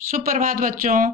सुप्रभात बच्चों,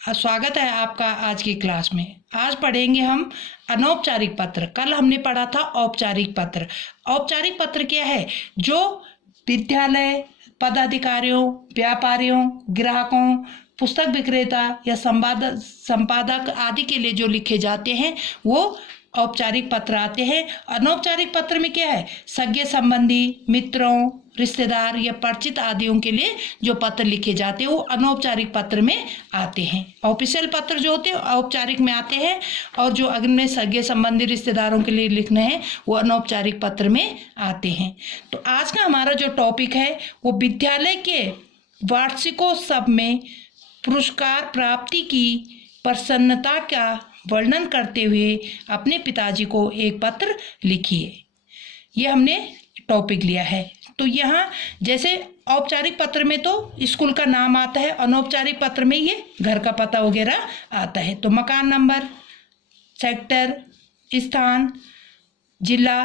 स्वागत है आपका आज की क्लास में। आज पढ़ेंगे हम अनौपचारिक पत्र। कल हमने पढ़ा था औपचारिक पत्र। औपचारिक पत्र क्या है? जो विद्यालय, पदाधिकारियों, व्यापारियों, ग्राहकों, पुस्तक विक्रेता या संपादक आदि के लिए जो लिखे जाते हैं वो औपचारिक पत्र आते हैं। अनौपचारिक पत्र में क्या है? सगे संबंधी, मित्रों, रिश्तेदार या परिचित आदियों के लिए जो पत्र लिखे जाते हैं वो अनौपचारिक पत्र में आते हैं। ऑफिशियल पत्र जो होते हैं औपचारिक में आते हैं, और जो अग्नि सगे संबंधी रिश्तेदारों के लिए लिखने हैं वो अनौपचारिक पत्र में आते हैं। तो आज का हमारा जो टॉपिक है वो विद्यालय के वार्षिकोत्सव में पुरस्कार प्राप्ति की प्रसन्नता का वर्णन करते हुए अपने पिताजी को एक पत्र लिखिए। ये हमने टॉपिक लिया है। तो यहाँ जैसे औपचारिक पत्र में तो स्कूल का नाम आता है, अनौपचारिक पत्र में ये घर का पता वगैरह आता है। तो मकान नंबर, सेक्टर, स्थान, जिला,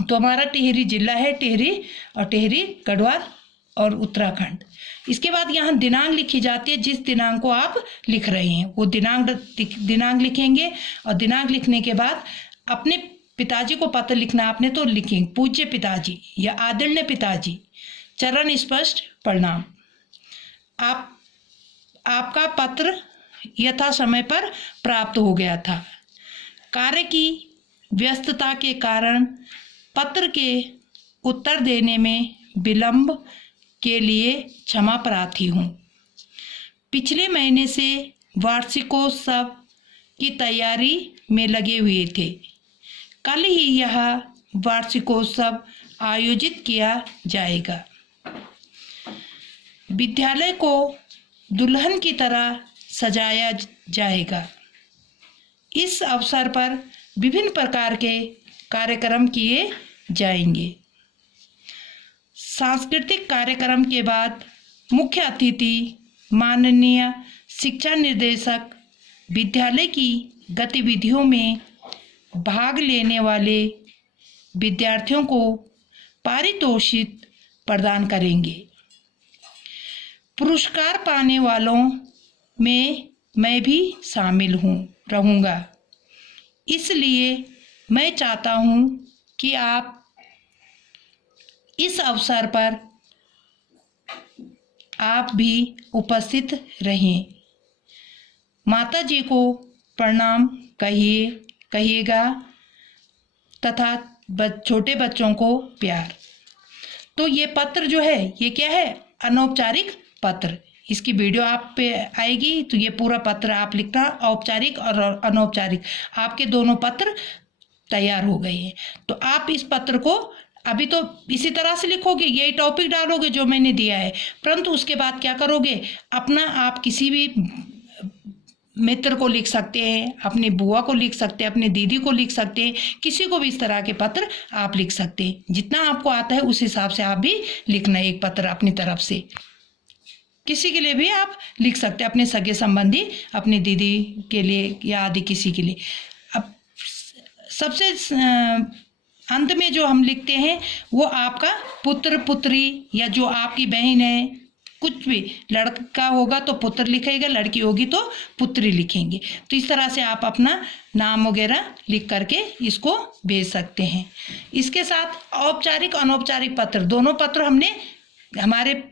तो हमारा टिहरी जिला है, टिहरी, और टिहरी गढ़वाल और उत्तराखंड। इसके बाद यहाँ दिनांक लिखी जाती है। जिस दिनांक को आप लिख रहे हैं वो दिनांक लिखेंगे, और दिनांक लिखने के बाद अपने पिताजी को पत्र लिखना आपने तो लिखेंगे पूज्य पिताजी या आदरणीय पिताजी, चरण स्पष्ट प्रणाम। आपका पत्र यथा समय पर प्राप्त हो गया था। कार्य की व्यस्तता के कारण पत्र के उत्तर देने में विलंब के लिए क्षमा प्रार्थी हूँ। पिछले महीने से वार्षिकोत्सव की तैयारी में लगे हुए थे। कल ही यह वार्षिकोत्सव आयोजित किया जाएगा। विद्यालय को दुल्हन की तरह सजाया जाएगा। इस अवसर पर विभिन्न प्रकार के कार्यक्रम किए जाएंगे। सांस्कृतिक कार्यक्रम के बाद मुख्य अतिथि माननीय शिक्षा निर्देशक विद्यालय की गतिविधियों में भाग लेने वाले विद्यार्थियों को पारितोषिक प्रदान करेंगे। पुरस्कार पाने वालों में मैं भी शामिल रहूँगा। इसलिए मैं चाहता हूँ कि आप इस अवसर पर आप भी उपस्थित रहें। माता जी को प्रणाम कहिएगा तथा छोटे बच्चों को प्यार। तो ये पत्र जो है ये क्या है? अनौपचारिक पत्र। इसकी वीडियो आप पे आएगी तो ये पूरा पत्र आप लिखना, औपचारिक और अनौपचारिक, आपके दोनों पत्र तैयार हो गए हैं। तो आप इस पत्र को अभी तो इसी तरह से लिखोगे, यही टॉपिक डालोगे जो मैंने दिया है, परंतु उसके बाद क्या करोगे? अपना आप किसी भी मित्र को लिख सकते हैं, अपनी बुआ को लिख सकते हैं, अपनी दीदी को लिख सकते हैं, किसी को भी इस तरह के पत्र आप लिख सकते हैं। जितना आपको आता है उस हिसाब से आप भी लिखना एक पत्र अपनी तरफ से। किसी के लिए भी आप लिख सकते हैं, अपने सगे संबंधी, अपनी दीदी के लिए या आदि किसी के लिए। अब सबसे अंत में जो हम लिखते हैं वो आपका पुत्र पुत्री या जो आपकी बहन है, कुछ भी, लड़का होगा तो पुत्र लिखेगा, लड़की होगी तो पुत्री लिखेंगे। तो इस तरह से आप अपना नाम वगैरह लिख करके इसको भेज सकते हैं। इसके साथ औपचारिक अनौपचारिक पत्र दोनों पत्र हमने हमारे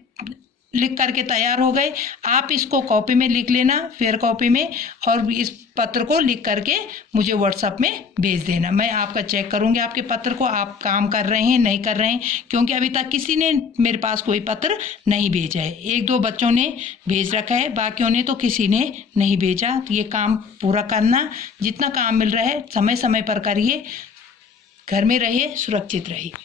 लिख करके तैयार हो गए। आप इसको कॉपी में लिख लेना, फेयर कॉपी में, और इस पत्र को लिख करके मुझे व्हाट्सएप में भेज देना। मैं आपका चेक करूंगी आपके पत्र को, आप काम कर रहे हैं नहीं कर रहे हैं, क्योंकि अभी तक किसी ने मेरे पास कोई पत्र नहीं भेजा है। 1-2 बच्चों ने भेज रखा है, बाकियों ने तो किसी ने नहीं भेजा। तो ये काम पूरा करना, जितना काम मिल रहा है समय समय पर करिए। घर में रहिए, सुरक्षित रहिए।